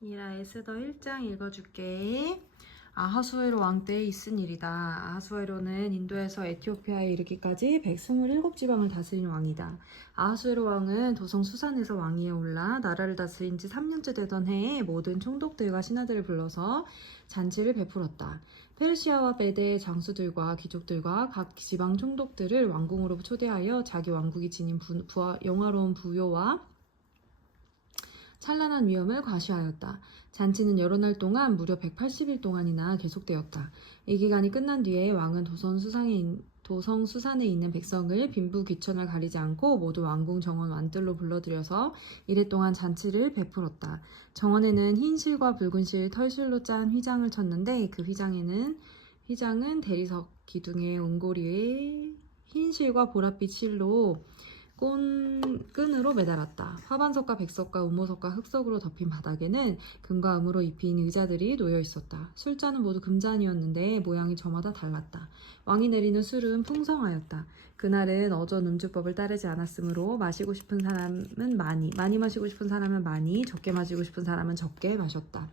이라 에스더 1장 읽어줄게. 아하수에로 왕 때에 있은 일이다. 아하수에로는 인도에서 에티오피아에 이르기까지 127지방을 다스린 왕이다. 아하수에로 왕은 도성 수산에서 왕위에 올라 나라를 다스린 지 3년째 되던 해에 모든 총독들과 신하들을 불러서 잔치를 베풀었다. 페르시아와 메대의 장수들과 귀족들과 각 지방 총독들을 왕궁으로 초대하여 자기 왕국이 지닌 영화로운 부요와 찬란한 위엄을 과시하였다. 잔치는 여러 날 동안 무려 180일 동안이나 계속되었다. 이 기간이 끝난 뒤에 왕은 도성수산에 있는 백성을 빈부귀천을 가리지 않고 모두 왕궁 정원 완뜰로 불러들여서 이랫동안 잔치를 베풀었다. 정원에는 흰 실과 붉은 실, 털실로 짠 휘장을 쳤는데 그 휘장은 대리석 기둥의 은고리에 흰 실과 보랏빛 실로 끈으로 매달았다. 화반석과 백석과 우모석과 흑석으로 덮인 바닥에는 금과 음으로 입힌 의자들이 놓여 있었다. 술잔은 모두 금잔이었는데 모양이 저마다 달랐다. 왕이 내리는 술은 풍성하였다. 그날은 어전 음주법을 따르지 않았으므로 마시고 싶은 사람은 많이 마시고 싶은 사람은 많이, 적게 마시고 싶은 사람은 적게 마셨다.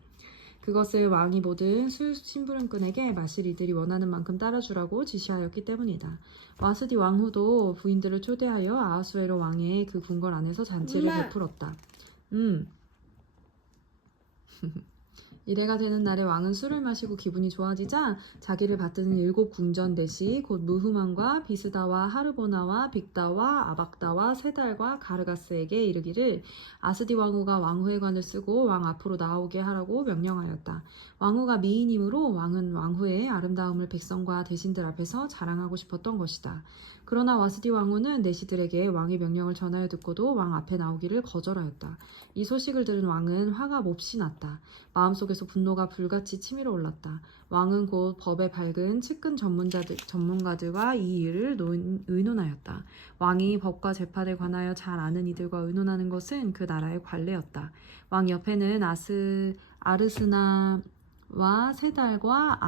그것을 왕이 모든 심부름꾼에게 마실 이들이 원하는 만큼 따라주라고 지시하였기 때문이다. 와스디 왕후도 부인들을 초대하여 아하수에로 왕의 그 궁궐 안에서 잔치를 베풀었다. 이래가 되는 날에 왕은 술을 마시고 기분이 좋아지자 자기를 받드는 7궁전 대시 곧 무흐만과 비스다와 하르보나와 빅다와 아박다와 세달과 가르가스에게 이르기를 아스디 왕후가 왕후회관을 쓰고 왕 앞으로 나오게 하라고 명령하였다. 왕후가 미인이므로 왕은 왕후의 아름다움을 백성과 대신들 앞에서 자랑하고 싶었던 것이다. 그러나 와스디 왕후는 내시들에게 왕의 명령을 전하여 듣고도 왕 앞에 나오기를 거절하였다. 이 소식을 들은 왕은 화가 몹시 났다. 마음속에서 분노가 불같이 치밀어 올랐다. 왕은 곧 법에 밝은 측근 전문가들과 이 일을 의논하였다. 왕이 법과 재판에 관하여 잘 아는 이들과 의논하는 것은 그 나라의 관례였다. 왕 옆에는 아르스나와 세달과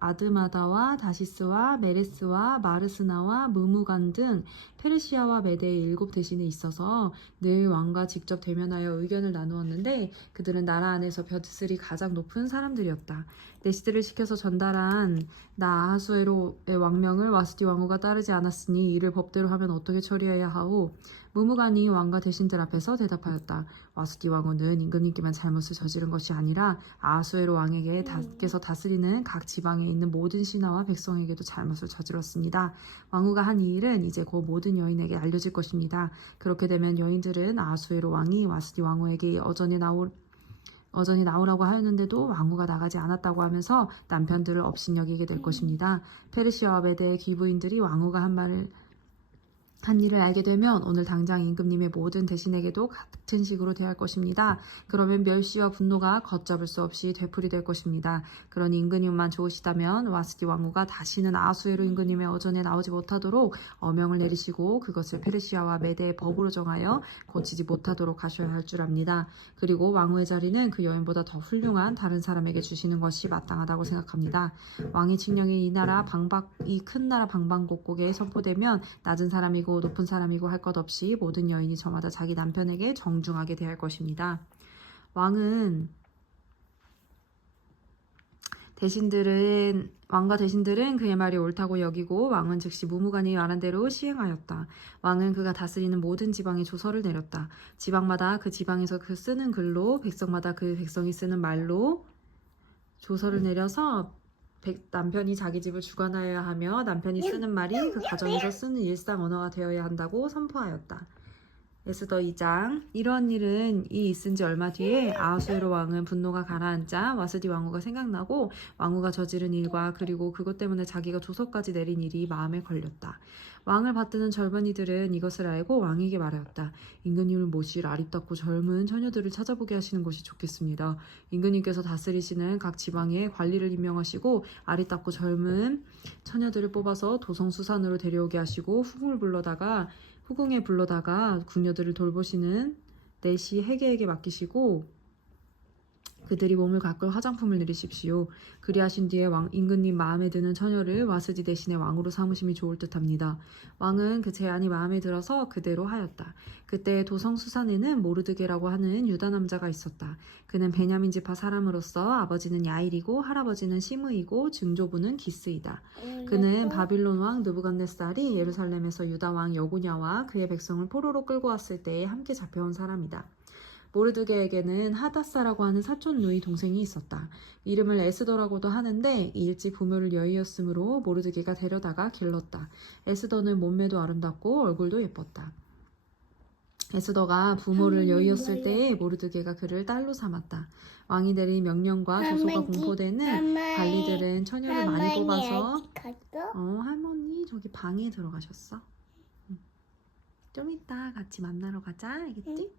아드마다와 다시스와 메레스와 마르스나와 무무간 등 페르시아와 메대의 7대신이 있어서 늘 왕과 직접 대면하여 의견을 나누었는데 그들은 나라 안에서 벼슬이 가장 높은 사람들이었다. 내시들을 시켜서 전달한 나 아하수에로의 왕명을 와스디 왕후가 따르지 않았으니 이를 법대로 하면 어떻게 처리해야 하오? 무무간이 왕과 대신들 앞에서 대답하였다. 와스디 왕후는 임금님께만 잘못을 저지른 것이 아니라 아하수에로 왕에게서 다스리는 각 지방에 있는 모든 신하와 백성에게도 잘못을 저질렀습니다. 왕후가 한 이 일은 이제 곧 모든 여인에게 알려질 것입니다. 그렇게 되면 여인들은 아하수에로 왕이 와스디 왕후에게 어전이 나오라고 하였는데도 왕후가 나가지 않았다고 하면서 남편들을 업신여기게 될 것입니다. 페르시아와 메대의 귀부인들이 왕후가 한 일을 알게 되면 오늘 당장 임금님의 모든 대신에게도 같은 식으로 대할 것입니다. 그러면 멸시와 분노가 걷잡을 수 없이 되풀이될 것입니다. 그러니 임금님만 좋으시다면 와스디 왕후가 다시는 아하수에로 임금님의 어전에 나오지 못하도록 어명을 내리시고 그것을 페르시아와 메대의 법으로 정하여 고치지 못하도록 하셔야 할 줄 압니다. 그리고 왕후의 자리는 그 여인보다 더 훌륭한 다른 사람에게 주시는 것이 마땅하다고 생각합니다. 왕의 칙령이 이 큰 나라 방방곡곡에 선포되면 낮은 사람이고 높은 사람이고 할 것 없이 모든 여인이 저마다 자기 남편에게 정중하게 대할 것입니다. 왕과 대신들은 그의 말이 옳다고 여기고 왕은 즉시 무무간이 말한 대로 시행하였다. 왕은 그가 다스리는 모든 지방에 조서를 내렸다. 지방마다 그 지방에서 그 쓰는 글로 백성마다 그 백성이 쓰는 말로 조서를 내려서 남편이 자기 집을 주관하여야 하며 남편이 쓰는 말이 그 가정에서 쓰는 일상 언어가 되어야 한다고 선포하였다. 에스더 2장. 이러한 일은 있은 지 얼마 뒤에 아하수에로 왕은 분노가 가라앉자 와스디 왕후가 생각나고 왕후가 저지른 일과 그리고 그것 때문에 자기가 조서까지 내린 일이 마음에 걸렸다. 왕을 받드는 젊은이들은 이것을 알고 왕에게 말하였다. 임금님을 모실 아리따고 젊은 처녀들을 찾아보게 하시는 것이 좋겠습니다. 임금님께서 다스리시는 각 지방에 관리를 임명하시고 아리따고 젊은 처녀들을 뽑아서 도성수산으로 데려오게 하시고 후궁에 불러다가 궁녀들을 돌보시는 내시 해계에게 맡기시고 그들이 몸을 가꿀 화장품을 내리십시오. 그리하신 뒤에 왕 임금님 마음에 드는 처녀를 와스디 대신에 왕으로 삼으심이 좋을 듯합니다. 왕은 그 제안이 마음에 들어서 그대로 하였다. 그때 도성 수산에는 모르드게라고 하는 유다 남자가 있었다. 그는 베냐민 지파 사람으로서 아버지는 야일이고 할아버지는 시므이고 증조부는 기스이다. 그는 바빌론 왕 느부갓네살이 예루살렘에서 유다 왕 여고냐와 그의 백성을 포로로 끌고 왔을 때에 함께 잡혀온 사람이다. 모르드게에게는 하다사라고 하는 사촌 누이 동생이 있었다. 이름을 에스더라고도 하는데 일찍 부모를 여의었으므로 모르드게가 데려다가 길렀다. 에스더는 몸매도 아름답고 얼굴도 예뻤다. 에스더가 부모를 여의었을 때에 모르드게가 그를 딸로 삼았다. 왕이 내린 명령과 조소가 공포되는 관리들은 처녀를 많이 뽑아서 할머니 저기 방에 들어가셨어. 좀 이따 같이 만나러 가자. 알겠지?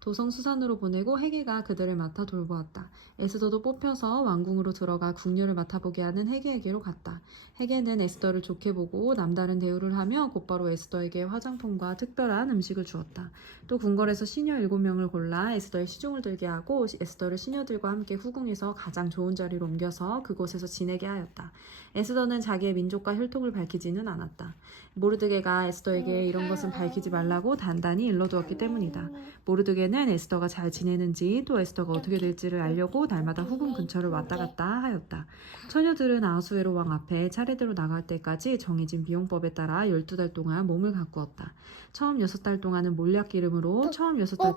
도성 수산으로 보내고 헤게가 그들을 맡아 돌보았다. 에스더도 뽑혀서 왕궁으로 들어가 궁녀를 맡아보게 하는 헤게에게로 갔다. 헤게는 에스더를 좋게 보고 남다른 대우를 하며 곧바로 에스더에게 화장품과 특별한 음식을 주었다. 또 궁궐에서 시녀 7명을 골라 에스더의 시중을 들게 하고 에스더를 시녀들과 함께 후궁에서 가장 좋은 자리로 옮겨서 그곳에서 지내게 하였다. 에스더는 자기의 민족과 혈통을 밝히지는 않았다. 모르드게가 에스더에게 이런 것은 밝히지 말라고 단단히 일러두었기 때문이다. 모르드게는 에스더가 잘 지내는지 또 에스더가 어떻게 될지를 알려고 날마다 후궁 근처를 왔다 갔다 하였다. 처녀들은 아하수에로 왕 앞에 차례대로 나갈 때까지 정해진 비용법에 따라 12달 동안 몸을 가꾸었다. 처음 6달 동안은 몰약 기름으로, 다음 6달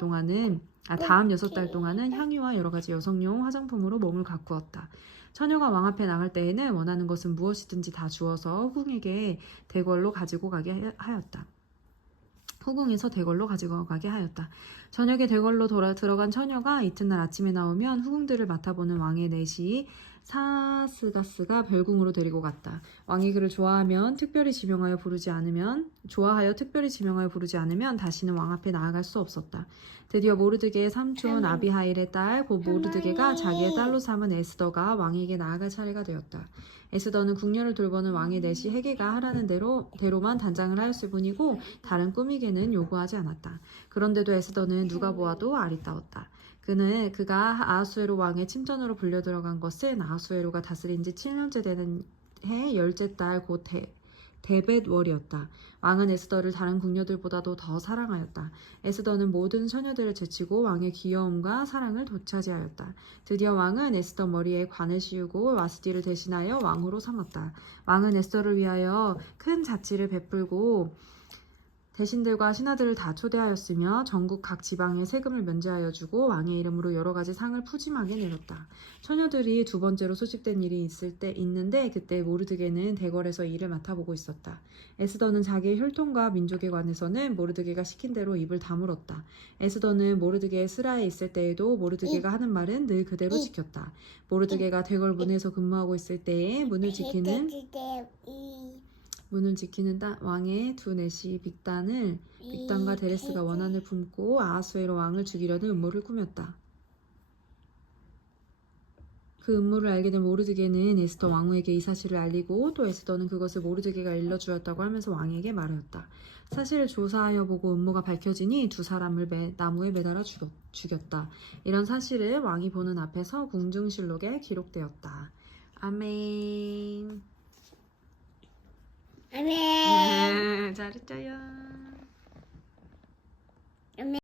동안은 향유와 여러 가지 여성용 화장품으로 몸을 가꾸었다. 처녀가 왕 앞에 나갈 때에는 원하는 것은 무엇이든지 다 주어서 후궁에게 대궐로 가지고 가게 하였다. 후궁에서 대궐로 가지고 가게 하였다. 저녁에 대궐로 들어간 처녀가 이튿날 아침에 나오면 후궁들을 맡아보는 왕의 내시 사스가스가 별궁으로 데리고 갔다. 왕이 그를 좋아하여 특별히 지명하여 부르지 않으면 다시는 왕 앞에 나아갈 수 없었다. 드디어 모르드게의 삼촌 아비하일의 딸 곧 모르드게가 자기의 딸로 삼은 에스더가 왕에게 나아갈 차례가 되었다. 에스더는 궁녀를 돌보는 왕의 내시 헤게가 하라는 대로만 단장을 하였을 뿐이고 다른 꾸미개는 요구하지 않았다. 그런데도 에스더는 누가 보아도 아리따웠다. 그가 아하수에로 왕의 침전으로 불려 들어간 것은 아하수에로가 다스린 지 7년째 되는 해 열째 달 곧 데벳월이었다. 왕은 에스더를 다른 궁녀들보다도 더 사랑하였다. 에스더는 모든 처녀들을 제치고 왕의 귀여움과 사랑을 되찾이하였다. 드디어 왕은 에스더 머리에 관을 씌우고 와스디를 대신하여 왕후로 삼았다. 왕은 에스더를 위하여 큰 자치를 베풀고 대신들과 신하들을 다 초대하였으며 전국 각 지방에 세금을 면제하여 주고 왕의 이름으로 여러 가지 상을 푸짐하게 내렸다. 처녀들이 두 번째로 소집된 일이 있는데 그때 모르드게는 대궐에서 일을 맡아보고 있었다. 에스더는 자기의 혈통과 민족에 관해서는 모르드게가 시킨 대로 입을 다물었다. 에스더는 모르드게의 스라에 있을 때에도 모르드게가 하는 말은 늘 그대로 지켰다. 모르드게가 대궐 문에서 근무하고 있을 때에 문을 지키는 왕의 두 내시 빅단과 데레스가 원한을 품고 아하수에로 왕을 죽이려는 음모를 꾸몄다. 그 음모를 알게 된 모르드게는 에스더 왕후에게 이 사실을 알리고 또 에스더는 그것을 모르드게가 일러주었다고 하면서 왕에게 말하였다. 사실을 조사하여 보고 음모가 밝혀지니 두 사람을 나무에 매달아 죽였다. 이런 사실을 왕이 보는 앞에서 궁중실록에 기록되었다. 아멘. 잘했어요.